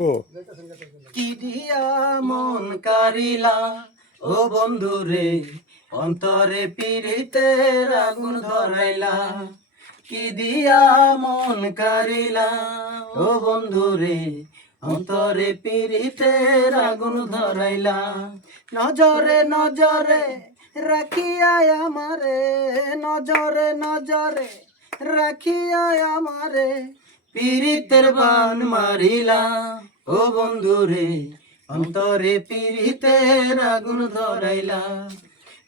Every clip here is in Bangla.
ও কি দিয়া মন কারিলা ও বন্ধু রে, অন্তরে পীড়িতের আগুন ধরাইলা। কি দিয়া মন কারিলা ও বন্ধু রে, অন্তরে পীড়িতের আগুন ধরাইলা। নজরে নজরে রাখিয়া আমারে, নজরে নজরে রাখিয়া আমারে, পীড়িতের বান মারিলা ও বন্ধু রে, অন্তরে পীড়িতের আগুন ধরাইলা।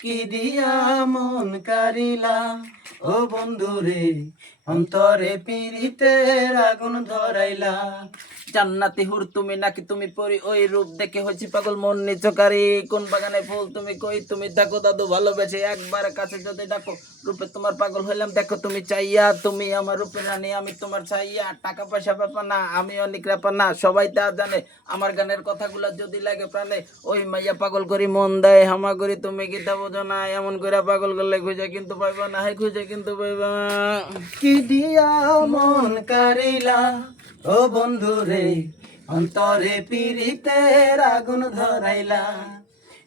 কি দিয়া মন কারিলা ও বন্ধু রে, অন্তরে পীড়িতের আগুন ধরাইলা। জান্নাতি হুর তুমি নাকি তুমি পরি, ওই রূপ দেখে হয়েছি পাগল মন নিচকারি। কোন বাগানে ফুল তুমি কই, তুমি দেখো দাদু ভালোবেসে একবার কাছে যদি ডাকো, রূপে তোমার পাগল হইলাম দেখো তুমি চাইয়া। তুমি আমার রূপের রানী, আমি তোমার চাইয়া। টাকা পয়সা ব্যাপার না, আমি অনেক ব্যাপার না, সবাই তা জানে। আমার গানের কথাগুলা যদি লাগে প্রাণে, ওই মাইয়া পাগল করি মন দেয় হামা করি। তুমি গীতা বোঝো না, এমন করে পাগল করলে খুঁজে কিন্তু পাইবা না, হে খুঁজে কিন্তু পাইবা না। কি দিয়া মন কারিলা ও বন্ধু রে, অন্তরে পীড়িতের আগুন ধরাইলা।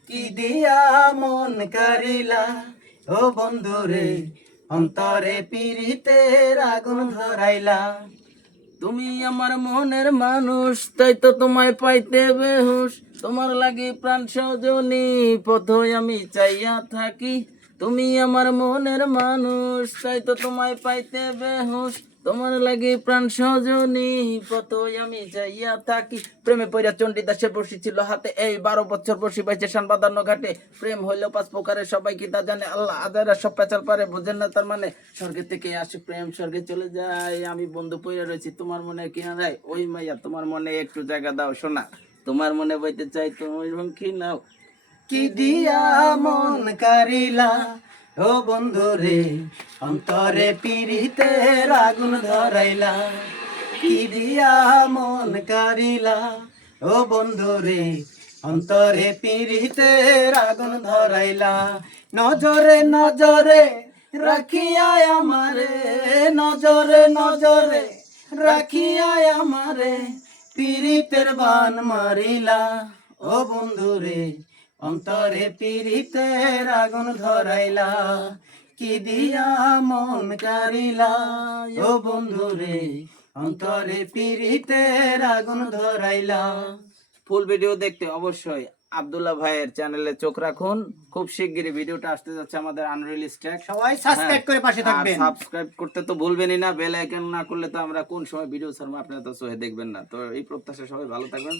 কি দিয়া মন কারিলা ও বন্ধু রে, অন্তরে পীড়িতের আগুন ধরাইলা। তুমি আমার মনের মানুষ, তাই তো তোমায় পাইতে বেহুশ। তোমার লাগি প্রাণ সজনী, পথই আমি চাইয়া থাকি। তুমি আমার মনের মানুষ, তাই তো তোমায় পাইতে বেহুশ। তোমার লাগি প্রাণ সজনী, পথই আমি চাইয়া থাকি। প্রেমে পইরা চণ্ডীদাসে বসেছিল হাতে, এই 12 বছর বসি বাইছে শান বাঁধানো ঘাটে। প্রেম হইল 5 প্রকারের, সবাই কি তা জানে। আল্লাহ আদারা সব পেঁচাল পারে, বুঝেন না তার মানে। স্বর্গে থেকে আসে প্রেম, স্বর্গে চলে যায়। আমি বন্ধু পইরা রয়েছি তোমার মনে কিনা যায়। ওই মাইয়া তোমার মনে একটু জায়গা দাও সোনা, তোমার মনে বইতে চাই তুমি কি নাও। কি দিয়া মন কারিলা ও বন্ধু রে, অন্তরে পীড়িতের আগুন ধরাইলা। কি দিয়া মন কারিলা ও বন্ধু রে, অন্তরে পীড়িতের আগুন ধরাইলা। নজরে নজরে রাখিয়া আমারে, নজরে নজরে রাখিয়া আমারে, পীড়িতের বান মারিলা ও বন্ধু রে, অন্তরে পীড়িতের আগুন ধরাইলা। কি দিয়া মন কারিলা ও বন্ধু রে, অন্তরে পীড়িতের আগুন ধরাইলা। ফুল ভিডিও দেখতে অবশ্যই আব্দুল্লাহ ভাইয়ের চ্যানেলে চোখ রাখুন। খুব শিগগিরই ভিডিওটা আসতে যাচ্ছে আমাদের আনরিলিজ ট্র্যাক। সবাই সাবস্ক্রাইব করে পাশে থাকবেন। সাবস্ক্রাইব করতে তো ভুলবেনই না, বেল আইকন না করলে তো আমরা কোন সময় ভিডিও ছাড়বো আপনারা তো সহে দেখবেন না। তো এই প্রত্যাশা, সবাই ভালো থাকবেন।